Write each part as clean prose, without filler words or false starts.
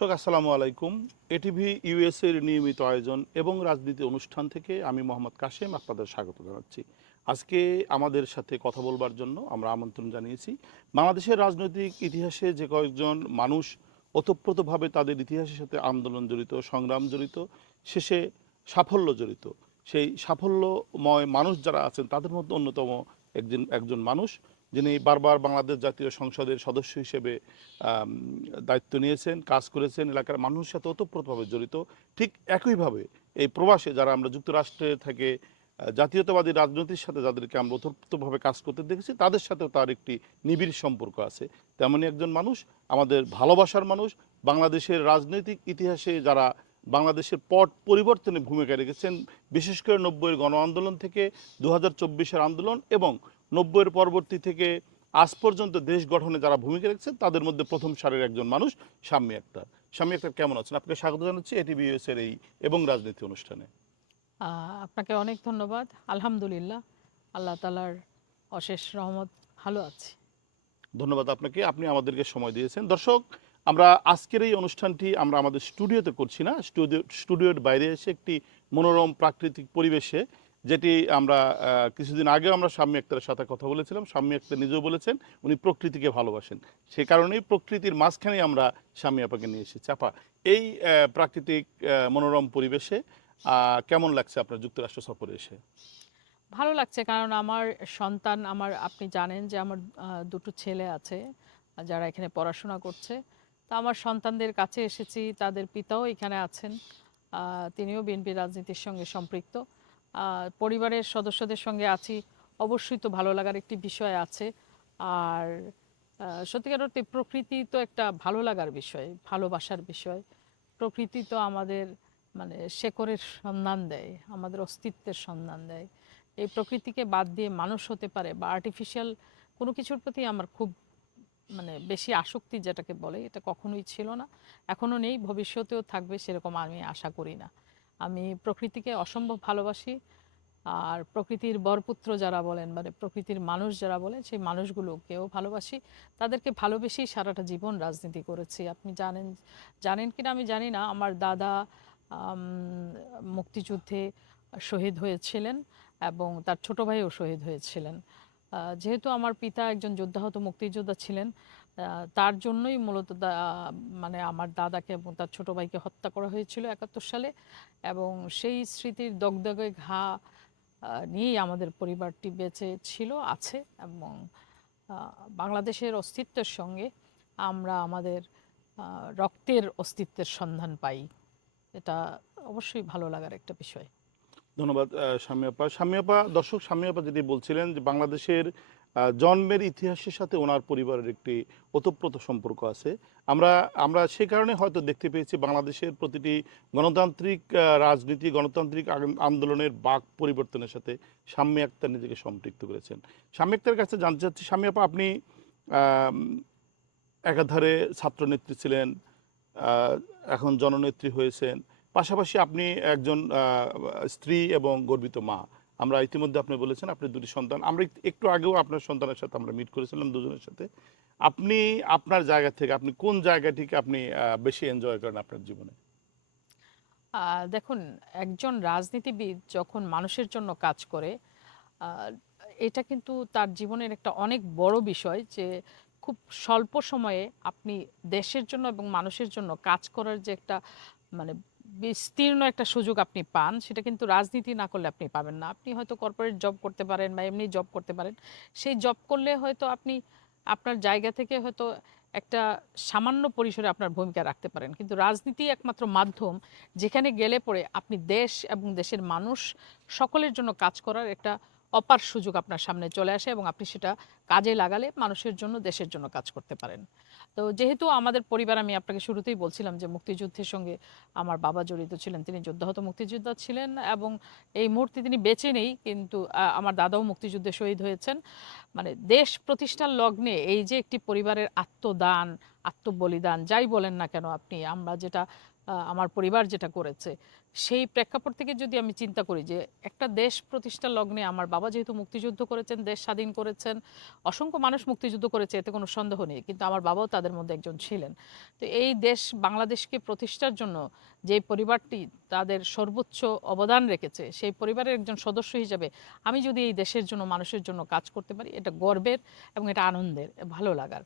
দর্শক আসসালামু আলাইকুম। এটিভি ইউএসএ এর নিয়মিত আয়োজন এবং রাজনীতি অনুষ্ঠান থেকে আমি মোহাম্মদ কাশেম আপনাদের স্বাগত জানাচ্ছি। আজকে আমাদের সাথে কথা বলবার জন্য আমরা আমন্ত্রণ জানিয়েছি বাংলাদেশের রাজনৈতিক ইতিহাসে যে কয়েকজন মানুষ ওতপ্রোতভাবে তাদের ইতিহাসের সাথে আন্দোলন জড়িত, সংগ্রাম জড়িত, শেষে সাফল্য জড়িত। সেই সাফল্যময় মানুষ যারা আছেন তাদের মধ্যে অন্যতম একজন মানুষ যিনি বারবার বাংলাদেশ জাতীয় সংসদের সদস্য হিসেবে আম, দায়িত্ব নিয়েছেন, কাজ করেছেন, এলাকার মানুষের সাথে ওতপ্রোতভাবে জড়িত। ঠিক একইভাবে এই প্রবাসে যারা আমরা যুক্তরাষ্ট্রে থেকে জাতীয়তাবাদী রাজনীতির সাথে যাদেরকে আমরা ওতপ্রোতভাবে কাজ করতে দেখেছি তাদের সাথেও তার একটি নিবিড় সম্পর্ক আছে। তেমনই একজন মানুষ, আমাদের ভালোবাসার মানুষ, বাংলাদেশের রাজনৈতিক ইতিহাসে যারা বাংলাদেশের পট পরিবর্তনে ভূমিকা রেখেছেন, বিশেষ করে 90-এর গণ আন্দোলন থেকে 2024-এর আন্দোলন এবং 90-এর পরবর্তী থেকে আজ পর্যন্ত দেশ গঠনে যারা ভূমিকা রেখেছেন তাদের মধ্যে প্রথম সারির একজন মানুষ শাম্মী আক্তার। শাম্মী আক্তার কেমন আছেন? আপনাকে স্বাগত জানাচ্ছি এটিভি এর এই এবং রাজনীতি অনুষ্ঠানে। আপনাকে অনেক ধন্যবাদ। আলহামদুলিল্লাহ, আল্লাহ তাআলার অশেষ রহমত, ভালো আছি। ধন্যবাদ আপনাকে, আপনি আমাদেরকে সময় দিয়েছেন। দর্শক, আমরা আজকের এই অনুষ্ঠানটি আমরা আমাদের স্টুডিওতে করছি না, স্টুডিওর বাইরে এসে একটি মনোরম প্রাকৃতিক পরিবেশে, যেটি আমরা কিছুদিন আগেও আমরা শাম্মী আক্তারের সাথে কথা বলেছিলাম। শাম্মী আক্তার নিজেও বলেছেন উনি প্রকৃতিকে ভালোবাসেন, সে কারণেই প্রকৃতির মাঝখানে আমরা শাম্মী আপাকে নিয়ে এসেছি। আপা, এই প্রাকৃতিক মনোরম পরিবেশে কেমন লাগছে আপনার যুক্তরাষ্ট্র সফরে এসে? ভালো লাগছে কারণ আমার সন্তান, আপনি জানেন যে আমার দুটো ছেলে আছে যারা এখানে পড়াশোনা করছে। তা আমার সন্তানদের কাছে এসেছি, তাদের পিতাও এখানে আছেন। তিনিও বিএনপি রাজনীতির সঙ্গে সম্পৃক্ত। পরিবারের সদস্যদের সঙ্গে আছি, অবশ্যই তো ভালো লাগার একটি বিষয় আছে। আর সত্যিকার অর্থে প্রকৃতি তো একটা ভালো লাগার বিষয়, ভালোবাসার বিষয়। প্রকৃতি তো আমাদের শেকড়ের সন্ধান দেয়, আমাদের অস্তিত্বের সন্ধান দেয়। এই প্রকৃতিকে বাদ দিয়ে মানুষ হতে পারে বা আর্টিফিশিয়াল কোনো কিছুর প্রতি আমার খুব বেশি আসক্তি যেটাকে বলে, এটা কখনোই ছিল না, এখনও নেই, ভবিষ্যতেও থাকবে সেরকম আমি আশা করি না। আমি প্রকৃতিকে অসম্ভব ভালোবাসি। আর প্রকৃতির বরপুত্র যারা বলেন, প্রকৃতির মানুষ যারা বলেন, সেই মানুষগুলোকেও ভালোবাসি। তাদেরকে ভালোবেসেই সারাটা জীবন রাজনীতি করেছি। আপনি জানেন, জানেন কিনা আমি জানি না, আমার দাদা আম, মুক্তিযুদ্ধে শহীদ হয়েছিলেন এবং তার ছোট ভাইও শহীদ হয়েছিলেন। যেহেতু আমার পিতা একজন যোদ্ধাহত মুক্তিযোদ্ধা ছিলেন, তার জন্যই মূলত আমার দাদাকে এবং তার ছোট ভাইকে হত্যা করা হয়েছিল 71 সালে। এবং সেই স্মৃতির দগদগে ঘা নিয়েই আমাদের পরিবারটি বেঁচে ছিল, আছে। এবং বাংলাদেশের অস্তিত্বের সঙ্গে আমরা আমাদের রক্তের অস্তিত্বের সন্ধান পাই। এটা অবশ্যই ভালো লাগার একটা বিষয়। ধন্যবাদ শাম্মী আপা। শাম্মী আপা, দর্শক, শাম্মী আপা যেটি বলছিলেন যে বাংলাদেশের জন্মের ইতিহাসের সাথে ওনার পরিবারের একটি ওতপ্রোত সম্পর্ক আছে। আমরা আমরা সে কারণে হয়তো দেখতে পেয়েছি বাংলাদেশের প্রতিটি গণতান্ত্রিক রাজনীতি, গণতান্ত্রিক আন্দোলনের বাক পরিবর্তনের সাথে শাম্মী আক্তার নিজেকে সম্পৃক্ত করেছেন। শাম্মী আক্তারের কাছে জানতে চাচ্ছি, শাম্মী আপা, আপনি আম, একাধারে ছাত্রনেত্রী ছিলেন, আহ, এখন জননেত্রী হয়েছেন, পাশাপাশি আপনি একজন স্ত্রী এবং গর্বিত মা। আমরা ইতিমধ্যে আপনি বলেছেন আপনি দুটি সন্তান, আমরা একটু আগেও আপনার সন্তানের সাথে আমরা মিট করেছিলাম দুজনের সাথে। আপনি আপনার জায়গা থেকে আপনি কোন জায়গাটিকে আপনি বেশি এনজয় করেন আপনার জীবনে? দেখুন, একজন রাজনীতিবিদ যখন মানুষের জন্য কাজ করে, আহ, এটা কিন্তু তার জীবনের একটা অনেক বড় বিষয় যে খুব স্বল্প সময়ে আপনি দেশের জন্য এবং মানুষের জন্য কাজ করার যে একটা মানে বিস্তীর্ণ একটা সুযোগ আপনি পান, সেটা কিন্তু রাজনীতি না করলে আপনি পাবেন না। আপনি হয়তো কর্পোরেট জব করতে পারেন বা এমনি জব করতে পারেন, সেই জব করলে হয়তো আপনি আপনার জায়গা থেকে হয়তো একটা সামান্য পরিসরে আপনার ভূমিকা রাখতে পারেন, কিন্তু রাজনীতি একমাত্র মাধ্যম যেখানে গেলে পরে আপনি দেশ এবং দেশের মানুষ সকলের জন্য কাজ করার একটা অপার সুযোগ আপনার সামনে চলে আসে এবং আপনি সেটা কাজে লাগালে মানুষের জন্য, দেশের জন্য কাজ করতে পারেন। তো যেহেতু আমাদের পরিবার, আমি আপনাকে শুরুতেই বলছিলাম যে মুক্তিযুদ্ধের সঙ্গে আমার বাবা জড়িত ছিলেন, তিনি যোদ্ধাহত মুক্তিযোদ্ধা ছিলেন এবং এই মুহূর্তে তিনি বেঁচে নেই, কিন্তু আমার দাদাও মুক্তিযুদ্ধে শহীদ হয়েছেন। দেশ প্রতিষ্ঠার লগ্নে এই যে একটি পরিবারের আত্মদান, আত্মবলিদান, যাই বলেন না কেন আপনি, আমরা যেটা আমার পরিবার যেটা করেছে, সেই প্রেক্ষাপট থেকে যদি আমি চিন্তা করি যে একটা দেশ প্রতিষ্ঠার লগ্নে আমার বাবা যেহেতু মুক্তিযুদ্ধ করেছেন, দেশ স্বাধীন করেছেন, অসংখ্য মানুষ মুক্তিযুদ্ধ করেছে, এতে কোনো সন্দেহ নেই, কিন্তু আমার বাবাও তাদের মধ্যে একজন ছিলেন। তো এই দেশ বাংলাদেশকে প্রতিষ্ঠার জন্য যে পরিবারটি তাদের সর্বোচ্চ অবদান রেখেছে, সেই পরিবারের একজন সদস্য হিসেবে আমি যদি এই দেশের জন্য, মানুষের জন্য কাজ করতে পারি, এটা গর্বের এবং এটা আনন্দের, ভালো লাগার।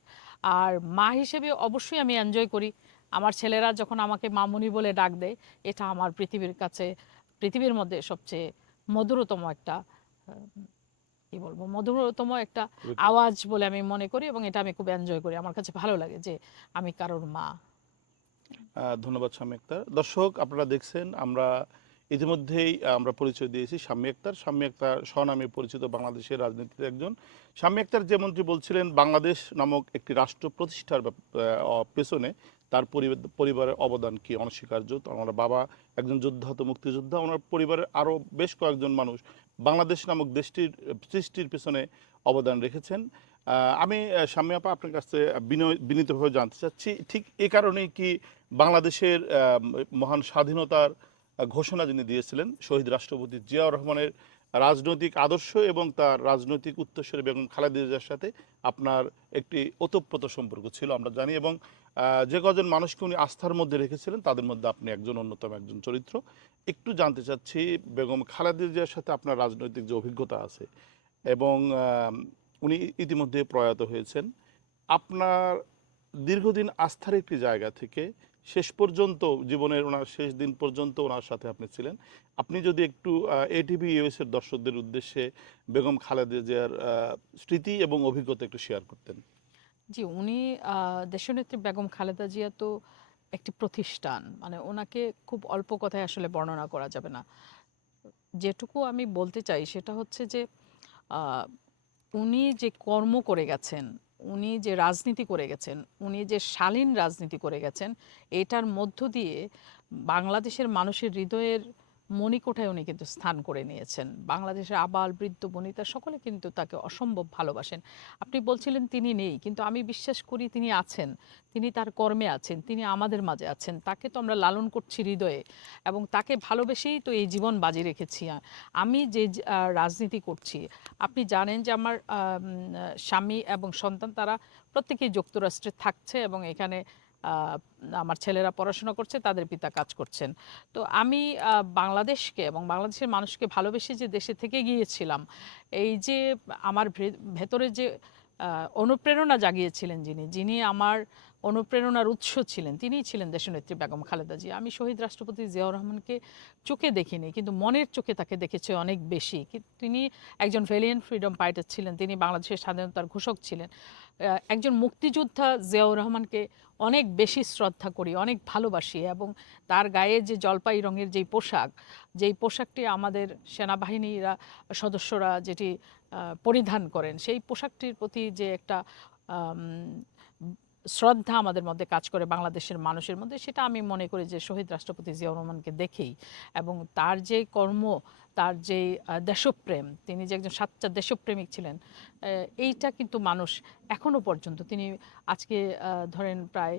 আর মা হিসেবে অবশ্যই আমি এনজয় করি। আমার ছেলেরা যখন আমাকে মামুনি বলে ডাক দেয়, এটা আমার পৃথিবীর কাছে, পৃথিবীর মধ্যে সবচেয়ে মধুরতম একটা কি বলবো, মধুরতম একটা আওয়াজ বলে আমি মনে করি, এবং এটা আমি খুব এনজয় করি। আমার কাছে ভালো লাগে যে আমি কারোর মা। ধন্যবাদ শাম্মী আক্তার। দর্শক, আপনারা দেখছেন আমরা ইতিমধ্যেই আমরা পরিচয় দিয়েছি শাম্মী আক্তার। শাম্মী আক্তার স্বনামে পরিচিত বাংলাদেশের রাজনীতিতে একজন। শাম্মী আক্তার যেমনটি বলছিলেন, বাংলাদেশ নামক একটি রাষ্ট্র প্রতিষ্ঠার পেছনে তার পরিবারের অবদান কি অনস্বীকার্য। আমার বাবা একজন যোদ্ধা, তো মুক্তিযোদ্ধা, ওনার পরিবারের আরও বেশ কয়েকজন মানুষ বাংলাদেশ নামক দেশটির সৃষ্টির পেছনে অবদান রেখেছেন। আমি শাম্মী আপা আপনার কাছে বিনীতভাবে জানতে চাচ্ছি, ঠিক এ কারণেই কি বাংলাদেশের মহান স্বাধীনতার ঘোষণা যিনি দিয়েছিলেন শহীদ রাষ্ট্রপতি জিয়াউর রহমানের রাজনৈতিক আদর্শ এবং তার রাজনৈতিক উত্তরসূরি বেগম খালেদা জিয়ার সাথে আপনার একটি ওতপ্রোত সম্পর্ক ছিল আমরা জানি, এবং যে কজন মানুষকে উনি আস্থার মধ্যে রেখেছিলেন তাদের মধ্যে আপনি একজন অন্যতম একজন চরিত্র। একটু জানতে চাচ্ছি, বেগম খালেদা জিয়ার সাথে আপনার রাজনৈতিক যে অভিজ্ঞতা আছে, এবং উনি ইতিমধ্যে প্রয়াত হয়েছেন, আপনার দীর্ঘদিন আস্থার একটি জায়গা থেকে শেষ পর্যন্ত, জীবনের ওনার শেষ দিন পর্যন্ত ওনার সাথে আপনি ছিলেন, আপনি যদি একটু এটিভি ইউএস এর দর্শকদের উদ্দেশ্যে বেগম খালেদা জিয়ার স্মৃতি এবং অভিজ্ঞতা একটু শেয়ার করতেন। জি, উনি দেশনেত্রী বেগম খালেদা জিয়া তো একটি প্রতিষ্ঠান, মানে ওনাকে খুব অল্প কথায় আসলে বর্ণনা করা যাবে না। যেটুকু আমি বলতে চাই সেটা হচ্ছে যে আহ, উনি যে কর্ম করে গেছেন, উনি যে রাজনীতি করে গেছেন, উনি যে শালীন রাজনীতি করে গেছেন, এটার মধ্য দিয়ে বাংলাদেশের মানুষের হৃদয়ের মণিকোঠায় উনি কিন্তু স্থান করে নিয়েছেন। বাংলাদেশের আবাল বৃদ্ধ বনিতা সকলে কিন্তু তাকে অসম্ভব ভালোবাসেন। আপনি বলছিলেন তিনি নেই, কিন্তু আমি বিশ্বাস করি তিনি আছেন, তিনি তার কর্মে আছেন, তিনি আমাদের মাঝে আছেন। তাকে তো আমরা লালন করছি হৃদয়ে, এবং তাকে ভালোবেসেই তো এই জীবন বাজি রেখেছি। আমি যে রাজনীতি করছি, আপনি জানেন যে আমার স্বামী এবং সন্তান তারা প্রত্যেকেই যুক্তরাষ্ট্রে থাকছে, এবং এখানে আমার ছেলেরা পড়াশোনা করছে, তাদের পিতা কাজ করছেন। তো আমি বাংলাদেশকে এবং বাংলাদেশের মানুষকে ভালোবেসে যে দেশে থেকে গিয়েছিলাম, এই যে আমার ভেতরে যে অনুপ্রেরণা জাগিয়েছিলেন, যিনি আমার অনুপ্রেরণার উৎস ছিলেন, তিনিই ছিলেন দেশনেত্রী বেগম খালেদা জিয়া। আমি শহীদ রাষ্ট্রপতি জিয়াউর রহমানকে চোখে দেখিনি, কিন্তু মনের চোখে তাকে দেখেছি অনেক বেশি। তিনি একজন ভ্যালিয়েন্ট ফ্রিডম ফাইটার ছিলেন, তিনি বাংলাদেশের স্বাধীনতার ঘোষক ছিলেন। একজন মুক্তিযোদ্ধা জিয়াউর রহমানকে অনেক বেশি শ্রদ্ধা করি, অনেক ভালোবাসি, এবং তার গায়ে যে জলপাই রঙের যেই পোশাকটি আমাদের সেনাবাহিনীরা সদস্যরা যেটি পরিধান করেন, সেই পোশাকটির প্রতি যে একটা শ্রদ্ধা আমাদের মধ্যে কাজ করে বাংলাদেশের মানুষের মধ্যে, সেটা আমি মনে করি যে শহীদ রাষ্ট্রপতি জিয়াউর রহমানকে দেখেই, এবং তার যে কর্ম, তার যে দেশপ্রেম, তিনি যে একজন সাচ্চা দেশপ্রেমিক ছিলেন, এইটা কিন্তু মানুষ এখনো পর্যন্ত, তিনি আজকে ধরেন প্রায়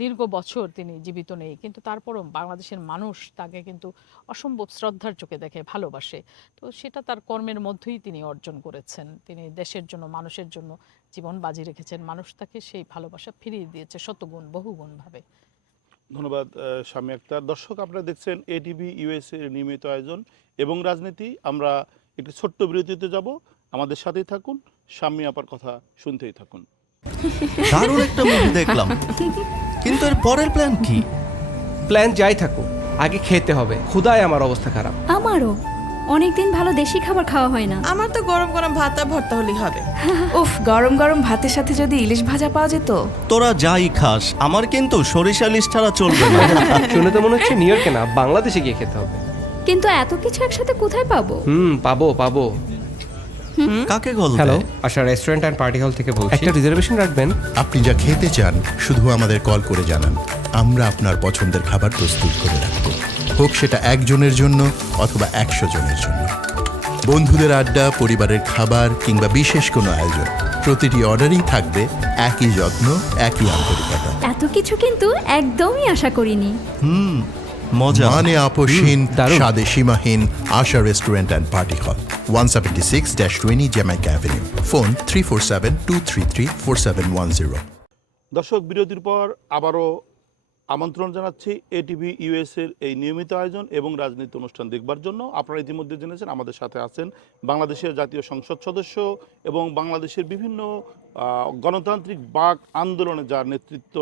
দীর্ঘ বছর তিনি জীবিত নেই, কিন্তু তারপরও বাংলাদেশের মানুষ তাকে কিন্তু অসম্ভব শ্রদ্ধার চোখে দেখে, ভালোবাসে। তো সেটা তার কর্মের মধ্যেই তিনি অর্জন করেছেন। তিনি দেশের জন্য, মানুষের জন্য জীবন বাজি রেখেছেন। মানুষ তাকে সেই ভালোবাসা ফিরিয়ে দিয়েছে শতগুণ বহুগুণ ভাবে। ধন্যবাদ শাম্মী আক্তার। দর্শক, আপনারা দেখছেন এটিভি ইউএসএ এর নিয়মিত আয়োজন এবং রাজনীতি। আমরা একটি ছোট্ট বিরতিতে যাব, আমাদের সাথেই থাকুন, শাম্মী আপার কথা শুনতেই থাকুন। দারুণ একটা মুভি দেখলাম, কিন্তু এর পরের প্ল্যান কি? প্ল্যান যাই থাকুক, আগে খেতে হবে, ক্ষুধায় আমার অবস্থা খারাপ। আমারও অনেকদিন ভালো দেশি খাবার খাওয়া হয় না। আমার তো গরম গরম ভাত আর ভর্তা হলেই হবে। উফ, গরম গরম ভাতের সাথে যদি ইলিশ ভাজা পাওয়া যেত। তোরা যাই খাস, আমার কিন্তু সরিষা ইলিশ ছাড়া চলবে না। শুনে তো মনে হচ্ছে নিউ ইয়র্কে না, বাংলাদেশে গিয়ে খেতে হবে। কিন্তু এত কিছু একসাথে কোথায় পাবো? পাবো। কাকে বলতে? Hello, Asha restaurant and party হল থেকে বলছি। একটা রিজার্ভেশন রাখবেন। আপনি যা খেতে চান শুধু আমাদের কল করে জানান, আমরা আপনার পছন্দের খাবার প্রস্তুত করে রাখব, হোক সেটা একজনের জন্য অথবা 100 জনের জন্য। বন্ধুদের আড্ডা, পরিবারের খাবার কিংবা বিশেষ কোনো আয়োজন, প্রতিটি অর্ডারেই থাকবে একই যত্ন, একই আন্তরিকতা। এত কিছু কিন্তু একদমই আশা করিনি। মজা। মানে আপোষহীন, দারুণ। স্বাদে সীমাহীন আশা রেস্টুরেন্ট অ্যান্ড পার্টি হল, 176-20 জ্যামাইকা অ্যাভিনিউ। ফোন 347-233-4710। দর্শক, বিরতির পর আবারও আমন্ত্রণ জানাচ্ছি এটিভি ইউএসের এই নিয়মিত আয়োজন এবং রাজনীতি অনুষ্ঠান দেখবার জন্য। আপনারা ইতিমধ্যে জেনেছেন আমাদের সাথে আছেন বাংলাদেশের জাতীয় সংসদ সদস্য এবং বাংলাদেশের বিভিন্ন গণতান্ত্রিক বাক আন্দোলনে যার নেতৃত্ব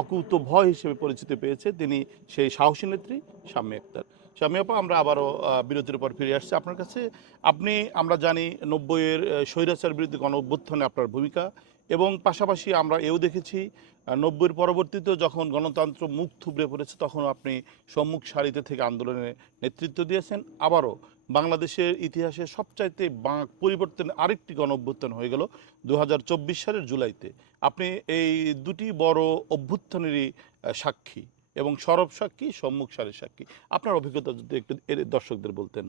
অকুতোভয় হিসেবে পরিচিতি পেয়েছে, তিনি সেই সাহসী নেত্রী শাম্মী আক্তার। শাম্মী আপা, আমরা আবারও বিরতির পর ফিরে আসছি আপনার কাছে। আমরা জানি 90-এর স্বৈরাচার বিরোধী গণ অভ্যুত্থানে আপনার ভূমিকা, এবং পাশাপাশি আমরা এও দেখেছি 90-এর পরবর্তীতেও যখন গণতন্ত্র মুখ থুবড়ে পড়েছে তখন আপনি সম্মুখ সারিতে থেকে আন্দোলনে নেতৃত্ব দিয়েছেন। আবারও বাংলাদেশের ইতিহাসে সবচাইতে পরিবর্তন আরেকটি গণ অভ্যুত্থান হয়ে গেল 2024 সালের জুলাইতে। আপনি এই দুটি বড় অভ্যুত্থানেরই সাক্ষী এবং সরব সাক্ষী, সম্মুখ সারির সাক্ষী। আপনার অভিজ্ঞতা যদি একটু দর্শকদের বলতেন।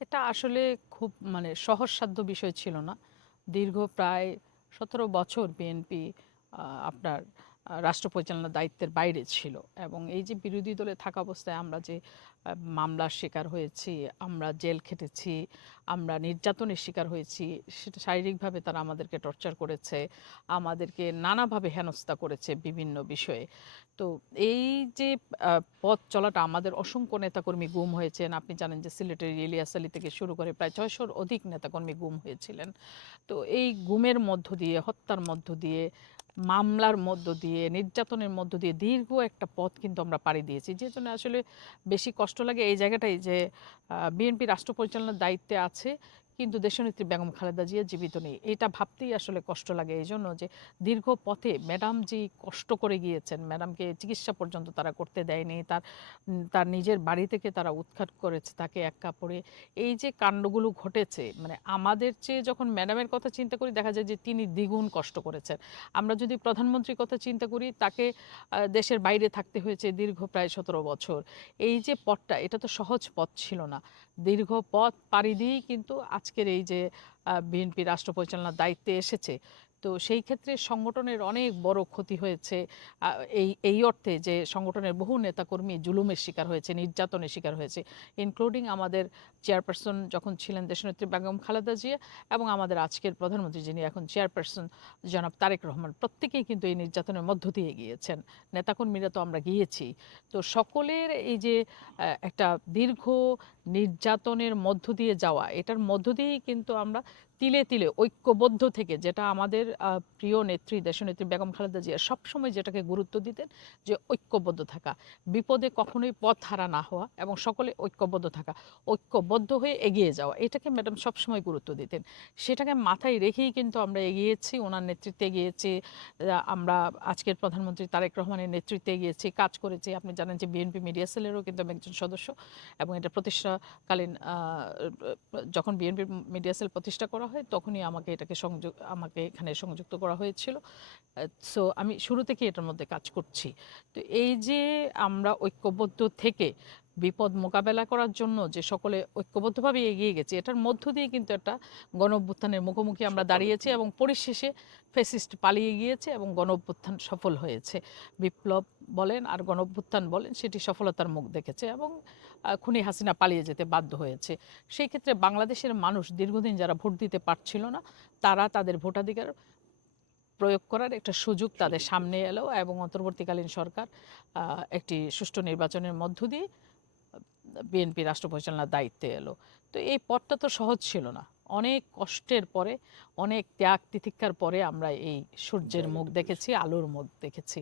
এটা আসলে খুব সহজসাধ্য বিষয় ছিল না। দীর্ঘ প্রায় 17 বছর বিএনপি আপনার রাষ্ট্র পরিচালনার দায়িত্বের বাইরে ছিল, এবং এই যে বিরোধী দলে থাকা অবস্থায় আমরা যে মামলার শিকার হয়েছি, আমরা জেল খেটেছি, আমরা নির্যাতনের শিকার হয়েছি, সেটা শারীরিকভাবে তারা আমাদেরকে টর্চার করেছে, আমাদেরকে নানাভাবে হেনস্থা করেছে বিভিন্ন বিষয়ে। তো এই যে পথ চলাটা, আমাদের অসংখ্য নেতাকর্মী গুম হয়েছেন। আপনি জানেন যে সিলেটের ইলিয়াস আলী থেকে শুরু করে প্রায় 600-র অধিক নেতাকর্মী গুম হয়েছিলেন। তো এই গুমের মধ্য দিয়ে, হত্যার মধ্য দিয়ে, মামলার মধ্য দিয়ে, নির্যাতনের মধ্য দিয়ে দীর্ঘ একটা পথ কিন্তু আমরা পাড়ি দিয়েছি। যে জন্য আসলে বেশি কষ্ট লাগে এই জায়গাটাই যে বিএনপি রাষ্ট্র পরিচালনার দায়িত্বে আছে কিন্তু দেশনেত্রী বেগম খালেদা জিয়া জীবিত নেই। এটা ভাবতেই আসলে কষ্ট লাগে। এই জন্য যে দীর্ঘ পথে ম্যাডাম যে কষ্ট করে গিয়েছেন, ম্যাডামকে চিকিৎসা পর্যন্ত তারা করতে দেয়নি, তার নিজের বাড়ি থেকে তারা উৎখাত করেছে তাকে এক কাপড়ে। এই যে কাণ্ডগুলো ঘটেছে, আমাদের চেয়ে যখন ম্যাডামের কথা চিন্তা করি দেখা যায় যে তিনি দ্বিগুণ কষ্ট করেছেন। আমরা যদি প্রধানমন্ত্রীর কথা চিন্তা করি, তাকে দেশের বাইরে থাকতে হয়েছে দীর্ঘ প্রায় 17 বছর। এই যে পথটা, এটা তো সহজ পথ ছিল না। দীর্ঘ পথ পাড়ি দিয়েই কিন্তু আজকের এই যে বিএনপি রাষ্ট্র পরিচালনার দায়িত্বে এসেছে। তো সেই ক্ষেত্রে সংগঠনের অনেক বড় ক্ষতি হয়েছে, এই অর্থে যে সংগঠনের বহু নেতাকর্মী জুলুমের শিকার হয়েছে, নির্যাতনের শিকার হয়েছে, ইনক্লুডিং আমাদের চেয়ারপারসন যখন ছিলেন দেশনেত্রী বেগম খালেদা জিয়া, এবং আমাদের আজকের প্রধানমন্ত্রী যিনি এখন চেয়ারপারসন জনাব তারেক রহমান, প্রত্যেকেই কিন্তু এই নির্যাতনের মধ্য দিয়ে গিয়েছেন। নেতাকর্মীরা তো আমরা গিয়েছি। তো সকলের এই যে একটা দীর্ঘ নির্যাতনের মধ্য দিয়ে যাওয়া, এটার মধ্য দিয়েই কিন্তু আমরা তিলে তিলে ঐক্যবদ্ধ থেকে, যেটা আমাদের প্রিয় নেত্রী দেশনেত্রী বেগম খালেদা জিয়া সবসময় যেটাকে গুরুত্ব দিতেন, যে ঐক্যবদ্ধ থাকা, বিপদে কখনোই পথ হারা না হওয়া এবং সকলে ঐক্যবদ্ধ থাকা, ঐক্যবদ্ধ হয়ে এগিয়ে যাওয়া, এটাকে ম্যাডাম সবসময় গুরুত্ব দিতেন। সেটাকে মাথায় রেখেই কিন্তু আমরা এগিয়েছি, ওনার নেতৃত্বে এগিয়েছি। আমরা আজকের প্রধানমন্ত্রী তারেক রহমানের নেতৃত্বে এগিয়েছি, কাজ করেছি। আপনি জানেন যে বিএনপি মিডিয়া সেলেরও কিন্তু আমি একজন সদস্য, এবং এটা প্রতিষ্ঠাকালীন যখন বিএনপি মিডিয়া সেল প্রতিষ্ঠা করা হয় তখনই আমাকে এখানে সংযুক্ত করা হয়েছিল। সো আমি শুরু থেকে এটার মধ্যে কাজ করছি। তো এই যে আমরা ঐক্যবদ্ধ থেকে বিপদ মোকাবেলা করার জন্য যে সকলে ঐক্যবদ্ধভাবে এগিয়ে গেছে, এটার মধ্য দিয়ে কিন্তু একটা গণ অভ্যুত্থানের মুখোমুখি আমরা দাঁড়িয়েছি, এবং পরিশেষে ফ্যাসিস্ট পালিয়ে গিয়েছে এবং গণ অভ্যুত্থান সফল হয়েছে। বিপ্লব বলেন আর গণ অভ্যুত্থান বলেন, সেটি সফলতার মুখ দেখেছে এবং খুনি হাসিনা পালিয়ে যেতে বাধ্য হয়েছে। সেই ক্ষেত্রে বাংলাদেশের মানুষ দীর্ঘদিন যারা ভোট দিতে পারছিল না, তারা তাদের ভোটাধিকার প্রয়োগ করার একটা সুযোগ তাদের সামনে এলো, এবং অন্তর্বর্তীকালীন সরকার একটি সুষ্ঠু নির্বাচনের মধ্য দিয়ে বিএনপি রাষ্ট্র পরিচালনার দায়িত্বে এলো। তো এই পথটা তো সহজ ছিল না। অনেক কষ্টের পরে, অনেক ত্যাগ তিতিক্ষার পরে আমরা এই সূর্যের মুখ দেখেছি, আলোর মুখ দেখেছি।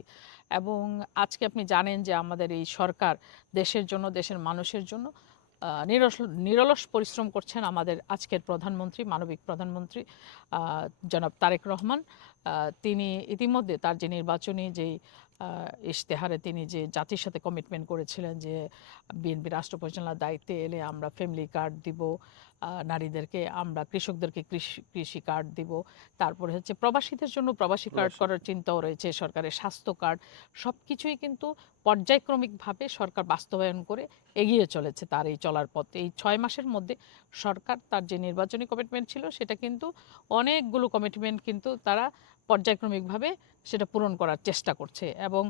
এবং আজকে আপনি জানেন যে আমাদের এই সরকার দেশের জন্য, দেশের মানুষের জন্য নিরলস পরিশ্রম করছেন। আমাদের আজকের প্রধানমন্ত্রী, মানবিক প্রধানমন্ত্রী জনাব তারেক রহমান, তিনি ইতিমধ্যে তার যে নির্বাচনী যেই ইশতেহারে তিনি যে জাতির সাথে কমিটমেন্ট করেছিলেন যে বিএনপি রাষ্ট্র পরিচালনার দায়িত্বে এলে আমরা ফ্যামিলি কার্ড দিব, নারীদেরকে আমরা কৃষকদেরকে কৃষি কার্ড দিব, তারপরে হচ্ছে প্রবাসীদের জন্য প্রবাসী কার্ড করার চিন্তাও রয়েছে সরকারের, স্বাস্থ্য কার্ড, সব কিছুই কিন্তু পর্যায়ক্রমিকভাবে সরকার বাস্তবায়ন করে এগিয়ে চলেছে তার এই চলার পথে। এই 6 মাসের মধ্যে সরকার তার যে নির্বাচনী কমিটমেন্ট ছিল সেটা কিন্তু অনেকগুলো কমিটমেন্ট কিন্তু তারা পর্যায়ক্রমিকভাবে সেটা পূরণ করার চেষ্টা করছে। এবং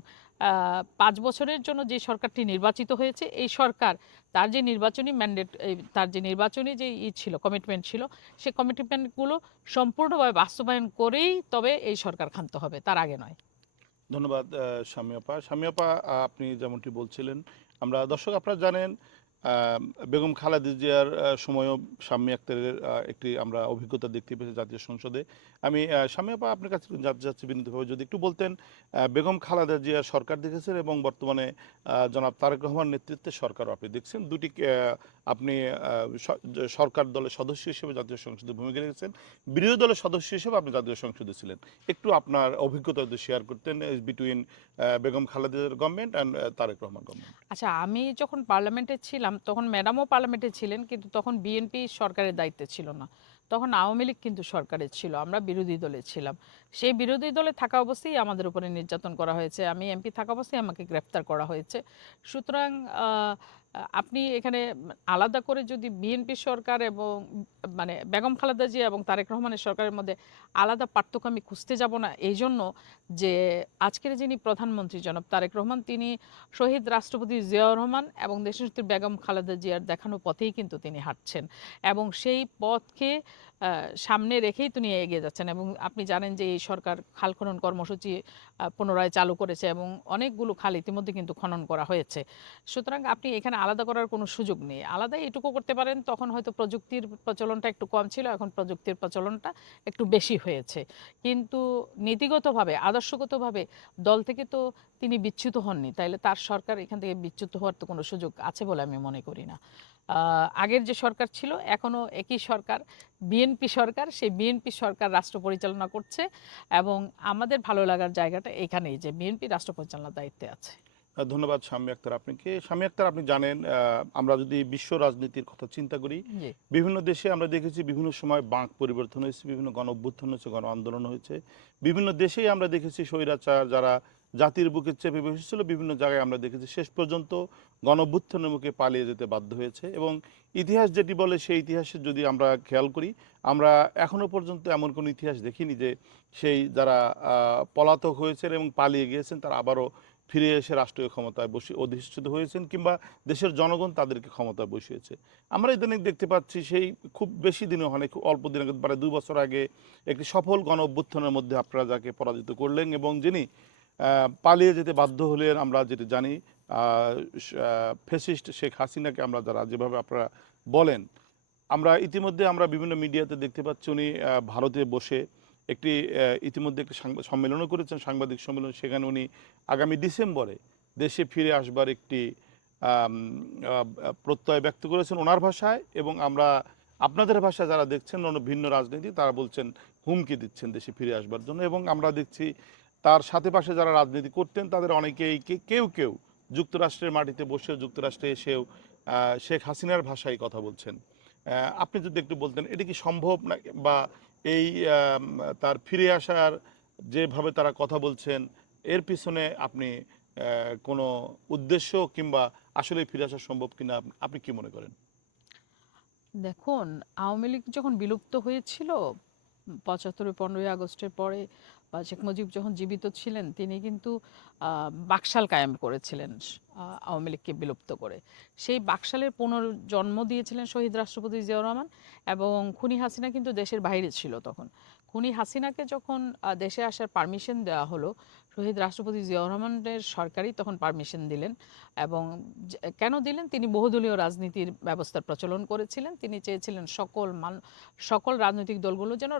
5 বছরের জন্য যে সরকারটি নির্বাচিত হয়েছে, এই সরকার তার যে নির্বাচনী ম্যান্ডেট, তার যে নির্বাচনী যে ছিল কমিটমেন্ট ছিল, সেই কমিটমেন্টগুলো সম্পূর্ণভাবে বাস্তবায়ন করেই তবে এই সরকার ক্ষান্ত হবে, তার আগে নয়। ধন্যবাদ শামী আপা। শামী আপা, আপনি যেমনটি বলছিলেন, আমরা দর্শক আপনারা জানেন বেগম খালেদা জিয়ার সময়ও শাম্মী আক্তারের একটি আমরা অভিজ্ঞতা দেখতে পেয়েছি জাতীয় সংসদে। আমি শামী আপা আপনার কাছে জানতে চাচ্ছি বিনীতভাবে যদি একটু বলতেন, বেগম খালেদা জিয়ার সরকার দেখেছেন এবং বর্তমানে জনাব তারেক রহমান নেতৃত্বে সরকারও আপনি দেখছেন, দুটি আপনি সরকার দলের সদস্য হিসেবে জাতীয় সংসদে ভূমিকা রেখেছেন, বিরোধী দলের সদস্য হিসেবে আপনি জাতীয় সংসদে ছিলেন। একটু আপনার অভিজ্ঞতা যদি শেয়ার করতেন বিটুইন বেগম খালেদা জিয়ার government and Tarique Rahman government. আচ্ছা, আমি যখন পার্লামেন্টে ছিলাম তখন ম্যাডামও পার্লামেন্টে ছিলেন, কিন্তু তখন বিএনপি সরকারের দায়িত্বে ছিল না, তখন আওয়ামী লীগ কিন্তু সরকারের ছিল, আমরা বিরোধী দলে ছিলাম। সেই বিরোধী দলে থাকা অবস্থায় আমাদের উপরে নির্যাতন করা হয়েছে, আমি এমপি থাকা অবস্থায় আমাকে গ্রেফতার করা হয়েছে। সুতরাং আপনি এখানে আলাদা করে যদি বিএনপি সরকার এবং মানে বেগম খালেদা জিয়া এবং তারেক রহমানের সরকারের মধ্যে আলাদা পার্থক্য আমি খুঁজতে যাব না, এই জন্য যে আজকের যিনি প্রধানমন্ত্রী জনাব তারেক রহমান, তিনি শহীদ রাষ্ট্রপতি জিয়াউর রহমান এবং দেশনেত্রী বেগম খালেদা জিয়ার দেখানো পথেই কিন্তু তিনি হাঁটছেন এবং সেই পথকে সামনে রেখেই তিনি এগিয়ে যাচ্ছেন। এবং আপনি জানেন যে এই সরকার খাল খনন কর্মসূচি পুনরায় চালু করেছে এবং অনেকগুলো খাল ইতিমধ্যে কিন্তু খনন করা হয়েছে। সুতরাং আপনি এখানে আলাদা করার কোনো সুযোগ নেই। আলাদা এটুকু করতে পারেন, তখন হয়তো প্রযুক্তির প্রচলনটা একটু কম ছিল, এখন প্রযুক্তির প্রচলনটা একটু বেশি হয়েছে, কিন্তু নীতিগতভাবে আদর্শগতভাবে দল থেকে তো তিনি বিচ্যুত হননি, তাইলে তার সরকার এখান থেকে বিচ্যুত হওয়ার তো কোনো সুযোগ আছে বলে আমি মনে করি না। আগের যে সরকার ছিল এখনও একই সরকার, বিএনপি সরকার, সেই বিএনপি সরকার রাষ্ট্র পরিচালনা করছে এবং আমাদের ভালো লাগার জায়গাটা এখানেই যে বিএনপি রাষ্ট্র পরিচালনার দায়িত্বে আছে। ধন্যবাদ শাম্মী আক্তার আপনাকে। শাম্মী আক্তার, আপনি জানেন আমরা যদি বিশ্ব রাজনীতির কথা চিন্তা করি, বিভিন্ন দেশে আমরা দেখেছি বিভিন্ন সময় বাঁক পরিবর্তন হয়েছে, বিভিন্ন গণ অভ্যুত্থান হয়েছে, গণ আন্দোলন হয়েছে, বিভিন্ন দেশেই আমরা দেখেছি স্বৈরাচার যারা জাতির বুকে চেপে বসেছিল, বিভিন্ন জায়গায় আমরা দেখেছি শেষ পর্যন্ত গণ অভ্যুত্থানের মুখে পালিয়ে যেতে বাধ্য হয়েছে। এবং ইতিহাস যেটি বলে সেই ইতিহাসে যদি আমরা খেয়াল করি, আমরা এখনো পর্যন্ত এমন কোনো ইতিহাস দেখিনি যে সেই যারা পলাতক হয়েছেন এবং পালিয়ে গিয়েছেন তারা আবারও ফিরে এসে রাষ্ট্রীয় ক্ষমতায় অধিষ্ঠিত হয়েছেন কিংবা দেশের জনগণ তাদেরকে ক্ষমতায় বসিয়েছে। আমরা ইদানিং দেখতে পাচ্ছি সেই খুব বেশি দিনে হয় না, খুব অল্প দিন আগে, প্রায় 2 বছর আগে একটি সফল গণ অভ্যুত্থানের মধ্যে আপনারা যাকে পরাজিত করলেন এবং যিনি পালিয়ে যেতে বাধ্য হলেন, আমরা যেটা জানি ফ্যাসিস্ট শেখ হাসিনাকে আমরা যারা যেভাবে আপনারা বলেন, আমরা ইতিমধ্যে আমরা বিভিন্ন মিডিয়াতে দেখতে পাচ্ছি উনি ভারতে বসে একটি ইতিমধ্যে একটি সম্মেলনও করেছেন, সাংবাদিক সম্মেলন, সেখানে উনি আগামী ডিসেম্বরে দেশে ফিরে আসবার একটি প্রত্যয় ব্যক্ত করেছেন ওনার ভাষায়, এবং আমরা আপনাদের ভাষায় যারা দেখছেন ভিন্ন রাজনীতি তারা বলছেন হুমকি দিচ্ছেন দেশে ফিরে আসবার জন্য। এবং আমরা দেখছি তার সাথে পাশে যারা রাজনীতি করতেন তাদের অনেকেই কেউ কেউ যুক্তরাষ্ট্রের মাটিতে বসে যুক্তরাষ্ট্রে এসেও শেখ হাসিনার ভাষায় কথা বলছেন। আপনি যদি একটু বলতেন এটা কি সম্ভব না, বা এই তার ফিরে আসার যেভাবে তারা কথা বলছেন এর পিছনে আপনি কোনো উদ্দেশ্য কিংবা আসলে ফিরে আসা সম্ভব কিনা আপনি কি মনে করেন? দেখুন, আওয়ামী লীগ যখন বিলুপ্ত হয়েছিল 75 15ই আগস্টের পরে, বা শেখ মুজিব যখন জীবিত ছিলেন তিনি কিন্তু বাকশাল কায়েম করেছিলেন আওয়ামী লীগকে বিলুপ্ত করে। সেই বাকশালের পুনর্জন্ম দিয়েছিলেন শহীদ রাষ্ট্রপতি জিয়াউর রহমান এবং খুনি হাসিনা কিন্তু দেশের বাইরে ছিল তখন। খুনি হাসিনাকে যখন দেশে আসার পারমিশন দেওয়া হলো, শহীদ রাষ্ট্রপতি জিয়াউর রহমানের সরকারই তখন পারমিশন দিলেন। এবং কেন দিলেন? তিনি বহুদলীয় রাজনীতির ব্যবস্থার প্রচলন করেছিলেন। তিনি চেয়েছিলেন সকল রাজনৈতিক দলগুলো যেন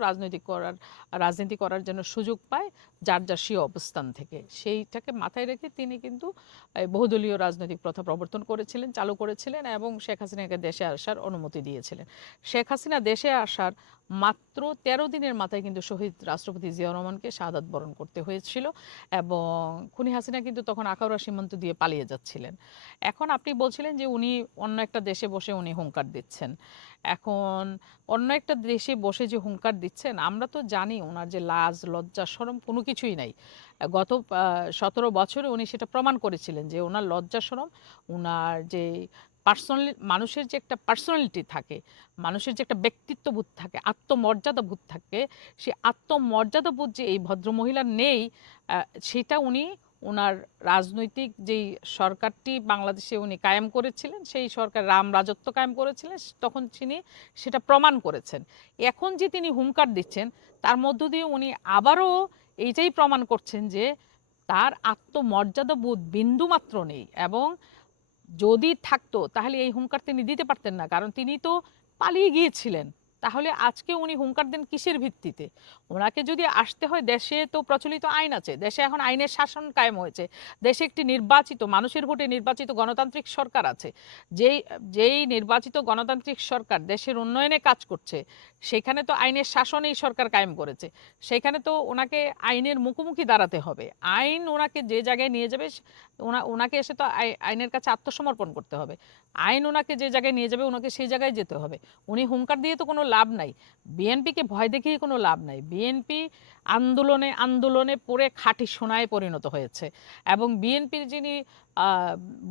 রাজনীতি করার জন্য সুযোগ পায় যার যার স্বীয় অবস্থান থেকে। সেইটাকে মাথায় রেখে তিনি কিন্তু বহুদলীয় রাজনৈতিক প্রথা প্রবর্তন করেছিলেন, চালু করেছিলেন এবং শেখ হাসিনাকে দেশে আসার অনুমতি দিয়েছিলেন। শেখ হাসিনা দেশে আসার মাত্র 13 দিনের মাথায় কিন্তু শহীদ রাষ্ট্রপতি জিয়াউর রহমানকে শাহাদাত বরণ করতে হয়েছিল এবং খুনি হাসিনা কিন্তু তখন আখাউড়া সীমান্ত দিয়ে পালিয়ে যাচ্ছিলেন। এখন আপনি বলছিলেন যে উনি অন্য একটা দেশে বসে উনি হুঙ্কার দিচ্ছেন। এখন অন্য একটা দেশে বসে যে হুঙ্কার দিচ্ছেন, আমরা তো জানি ওনার যে লাজ লজ্জা শরম কোনো কিছুই নাই। গত 17 বছরে উনি সেটা প্রমাণ করেছিলেন যে ওনার লজ্জা শরম, ওনার যে পার্সোনালি মানুষের যে একটা পার্সোনালিটি থাকে, মানুষের যে একটা ব্যক্তিত্ববোধ থাকে, আত্মমর্যাদাবোধ থাকে, সেই আত্মমর্যাদাবোধ যে এই ভদ্রমহিলার নেই, সেটা উনি ওনার রাজনৈতিক যেই সরকারটি বাংলাদেশে উনি কায়েম করেছিলেন, সেই সরকার রাম রাজত্ব কায়েম করেছিলেন, তখন তিনি সেটা প্রমাণ করেছেন। এখন যে তিনি হুঙ্কার দিচ্ছেন, তার মধ্য দিয়ে উনি আবারও এইটাই প্রমাণ করছেন যে তার আত্মমর্যাদাবোধ বিন্দুমাত্র নেই, এবং যদি থাকতো তাহলে এই হুঙ্কার তিনি দিতে পারতেন না, কারণ তিনি তো পালিয়ে গিয়েছিলেন। তাহলে আজকে উনি হুঙ্কার দেন কিসের ভিত্তিতে? ওনাকে যদি আসতে হয়, দেশে তো প্রচলিত আইন আছে, দেশে এখন আইনের শাসন কায়েম হয়েছে, দেশে একটি নির্বাচিত মানুষের ভোটে নির্বাচিত গণতান্ত্রিক সরকার আছে। যেই যেই নির্বাচিত গণতান্ত্রিক সরকার দেশের উন্নয়নে কাজ করছে, সেখানে তো আইনের শাসন এই সরকার কায়েম করেছে, সেখানে তো ওনাকে আইনের মুখোমুখি দাঁড়াতে হবে। আইন ওনাকে যে জায়গায় নিয়ে যাবে, ওনাকে এসে তো আইনের কাছে আত্মসমর্পণ করতে হবে। আইন ওনাকে যে জায়গায় নিয়ে যাবে, ওনাকে সেই জায়গায় যেতে হবে। উনি হুঙ্কার দিয়ে তো কোনো লাভ নাই, বিএনপিকে ভয় দেখিয়ে কোনো লাভ নাই। বিএনপি আন্দোলনে আন্দোলনে পড়ে খাঁটি সোনায় পরিণত হয়েছে, এবং বিএনপির যিনি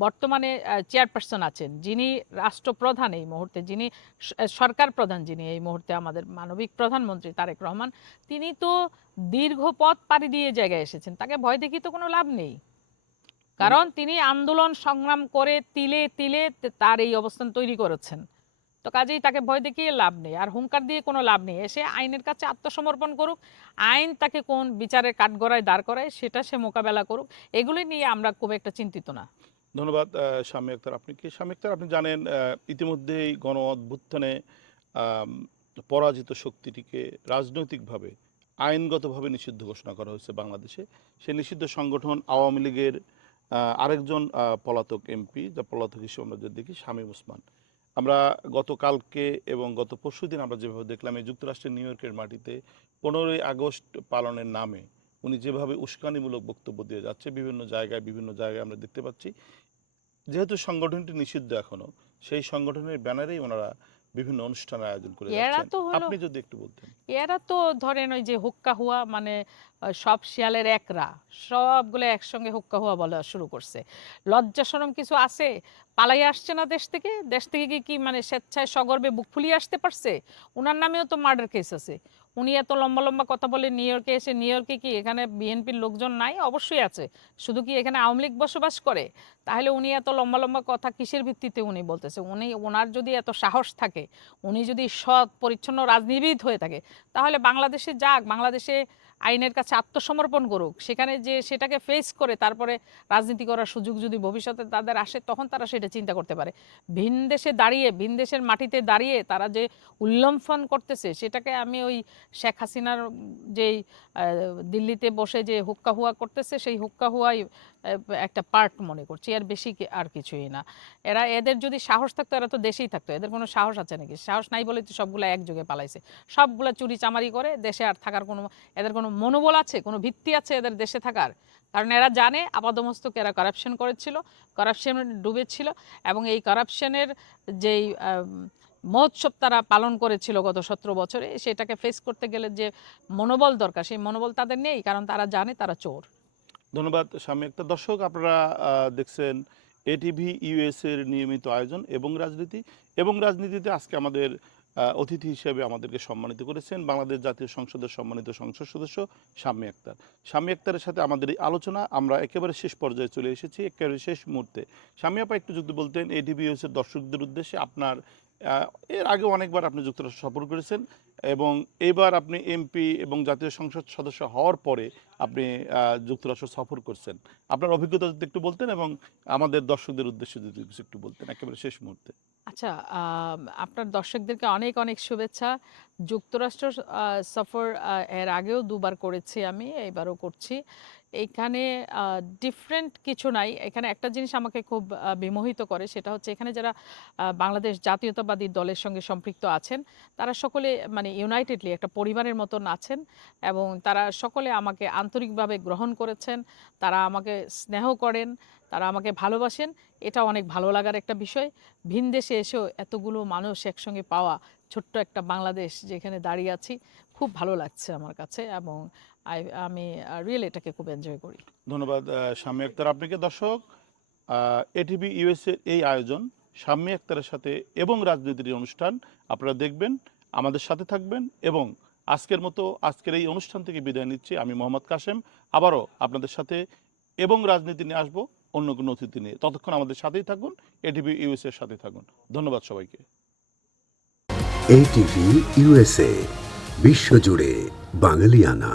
বর্তমানে চেয়ারপারসন আছেন, যিনি রাষ্ট্রপ্রধান এই মুহূর্তে, যিনি সরকার প্রধান, যিনি এই মুহূর্তে আমাদের মানবিক প্রধানমন্ত্রী তারেক রহমান, তিনি তো দীর্ঘ পথ পাড়ি দিয়ে জায়গায় এসেছেন, তাকে ভয় দেখিয়ে তো কোনো লাভ নেই। কারণ তিনি আন্দোলন সংগ্রাম করে তিলে তিলে তার এই অবস্থান তৈরি করেছেন। তো কাজেই তাকে ভয় দেখিয়ে লাভ নেই, আর হুঙ্কার দিয়ে কোনো লাভ নেই। এসে আইনের কাছে আত্মসমর্পণ করুক, আইন তাকে কোন বিচারের কাঠগড়ায় দাঁড় করায় সেটা সে মোকাবেলা করুক। এগুলি নিয়ে আমরা খুব একটা চিন্তিত না। ধন্যবাদ শামী আক্তার। আপনি কি শামী আক্তার, আপনি জানেন ইতিমধ্যেই গণ অভ্যুত্থানে আম, পরাজিত শক্তিটিকে রাজনৈতিকভাবে আইনগতভাবে নিষিদ্ধ ঘোষণা করা হয়েছে বাংলাদেশে। সেই নিষিদ্ধ সংগঠন আওয়ামী লীগের আরেকজন পলাতক এমপি, যা পলাতক হিসেবে আমরা যদি দেখি, শামীম ওসমান। আমরা গতকালকে এবং গত পরশুদিন আমরা যেভাবে দেখলাম, এই যুক্তরাষ্ট্রের নিউ ইয়র্কের মাটিতে 15ই আগস্ট পালনের নামে উনি যেভাবে উস্কানিমূলক বক্তব্য দিয়ে যাচ্ছে বিভিন্ন জায়গায় আমরা দেখতে পাচ্ছি। যেহেতু সংগঠনটি নিষিদ্ধ এখনো, সেই সংগঠনের ব্যানারেই ওনারা বিভিন্ন অনুষ্ঠানের আয়োজন করে এরা যাচ্ছেন। তো হলো, আপনি যদি একটু বলতেন। এরা তো ধরেন ওই যে হুক্কা হুয়া, মানে সব শিয়ালের একরা, সবগুলো একসঙ্গে হুক্কা হুয়া বলা শুরু করছে। লজ্জা শরম কিছু আছে? পালাই আসছে না দেশ থেকে? দেশ থেকে কি মানে স্বেচ্ছায় সগর্বে বুক ফুলিয়ে আসতে পারছে? ওনার নামেও তো মার্ডার কেস আছে। উনি এত লম্বা লম্বা কথা বলে নিউ ইয়র্কে এসে, নিউ ইয়র্কে কি এখানে বিএনপির লোকজন নাই? অবশ্যই আছে। শুধু কি এখানে আওয়ামী লীগ বসবাস করে? তাহলে উনি এত লম্বা লম্বা কথা কিসের ভিত্তিতে উনি বলতেছে? ওনার যদি এত সাহস থাকে, উনি যদি সৎ পরিচ্ছন্ন রাজনীতিবিদ হয়ে থাকে, তাহলে বাংলাদেশে যাক, বাংলাদেশে আইনের কাছে আত্মসমর্পণ করুক, সেখানে যে সেটাকে ফেস করে তারপরে রাজনীতি করার সুযোগ যদি ভবিষ্যতে তাদের আসে, তখন তারা সেটা চিন্তা করতে পারে। ভিন দেশে দাঁড়িয়ে, ভিন দেশের মাটিতে দাঁড়িয়ে তারা যে উল্লম্ফন করতেছে, সেটাকে আমি ওই শেখ হাসিনার যেই দিল্লিতে বসে যে হুক্কা হুয়া করতেছে, সেই হুক্কা হুয়াই একটা পার্ট মনে করছি, আর বেশি আর কিছুই না। এদের যদি সাহস থাকতো, এরা তো দেশেই থাকতো। এদের কোনো সাহস আছে নাকি? সাহস নাই বলে তো সবগুলো একযোগে পালাইছে, সবগুলা চুরি চামারি করে দেশে আর থাকার কোনো, এদের কোনো মনোবল আছে, কোনো ভিত্তি আছে এদের দেশে থাকার? কারণ এরা জানে আপাদমস্তক এরা কারাপশন করেছিল, কারাপশন ডুবেছিল, এবং এই কারাপশনের যেই মহোৎসব তারা পালন করেছিল গত 17 বছরে, সেটাকে ফেস করতে গেলে যে মনোবল দরকার, সেই মনোবল তাদের নেই, কারণ তারা জানে তারা চোর। ধন্যবাদ শামী আক্তার। দর্শক, আপনারা দেখছেন এটিভি ইউএস এর নিয়মিত আয়োজন এবং রাজনীতিতে আজকে আমাদের অতিথি হিসেবে আমাদেরকে সম্মানিত করেছেন বাংলাদেশ জাতীয় সংসদের সম্মানিত সংসদ সদস্য শামী আক্তার। শামী আক্তারের সাথে আমাদের এই আলোচনা আমরা একেবারে শেষ পর্যায়ে চলে এসেছি, একেবারে শেষ মুহূর্তে। শামী আপা, একটু যদি বলতেন এটিভি ইউএস এর দর্শকদের উদ্দেশ্যে, আপনার এর আগে অনেকবার আপনি যুক্তরাষ্ট্র সফর করেছেন, এবং এবার আপনি এমপি এবং জাতীয় সংসদ সদস্য হওয়ার পরে আপনি যুক্তরাষ্ট্র সফর করছেন, আপনার অভিজ্ঞতা যদি একটু বলতেন, এবং আমাদের দর্শকদের উদ্দেশ্যে যদি কিছু একটু বলতেন একেবারে শেষ মুহূর্তে। আচ্ছা, আপনার দর্শকদেরকে অনেক অনেক শুভেচ্ছা। যুক্তরাষ্ট্র সফর এর আগেও দুবার করেছি আমি, এইবারও করছি। এইখানে ডিফারেন্ট কিছু নাই। এখানে একটা জিনিস আমাকে খুব বিমোহিত করে, সেটা হচ্ছে এখানে যারা বাংলাদেশ জাতীয়তাবাদী দলের সঙ্গে সম্পৃক্ত আছেন, তারা সকলে মানে ইউনাইটেডলি একটা পরিবারের মতন আছেন এবং তারা সকলে আমাকে আন্তরিকভাবে গ্রহণ করেছেন, তারা আমাকে স্নেহ করেন, তারা আমাকে ভালোবাসেন। এটা অনেক ভালো লাগার একটা বিষয়। ভিনদেশে এসেও এতগুলো মানুষ একসঙ্গে পাওয়া, ছোট্ট একটা বাংলাদেশ যেখানে দাঁড়িয়ে আছি, খুব ভালো লাগছে আমার কাছে এবং আমি রিয়েলি এটাকে খুব এনজয় করি। ধন্যবাদ শাম্মী আক্তার আপনাকে। দর্শক, এটিভি ইউএসএ এই আয়োজন শাম্মী আক্তারের সাথে এবং রাজনীতির অনুষ্ঠান আপনারা দেখবেন, আমাদের সাথে থাকবেন এবং আজকের মতো আজকের এই অনুষ্ঠান থেকে বিদায় নিচ্ছি আমি মোহাম্মদ কাশেম। আবারও আপনাদের সাথে এবং রাজনীতি নিয়ে আসবো অন্য কোনো অতিথি নিয়ে। ততক্ষণ আমাদের সাথেই থাকুন, এটিভি ইউএসএ এর সাথে থাকুন। ধন্যবাদ সবাইকে। এটিভি ইউএসএ, বিশ্বজুড়ে বাঙালিয়ানা।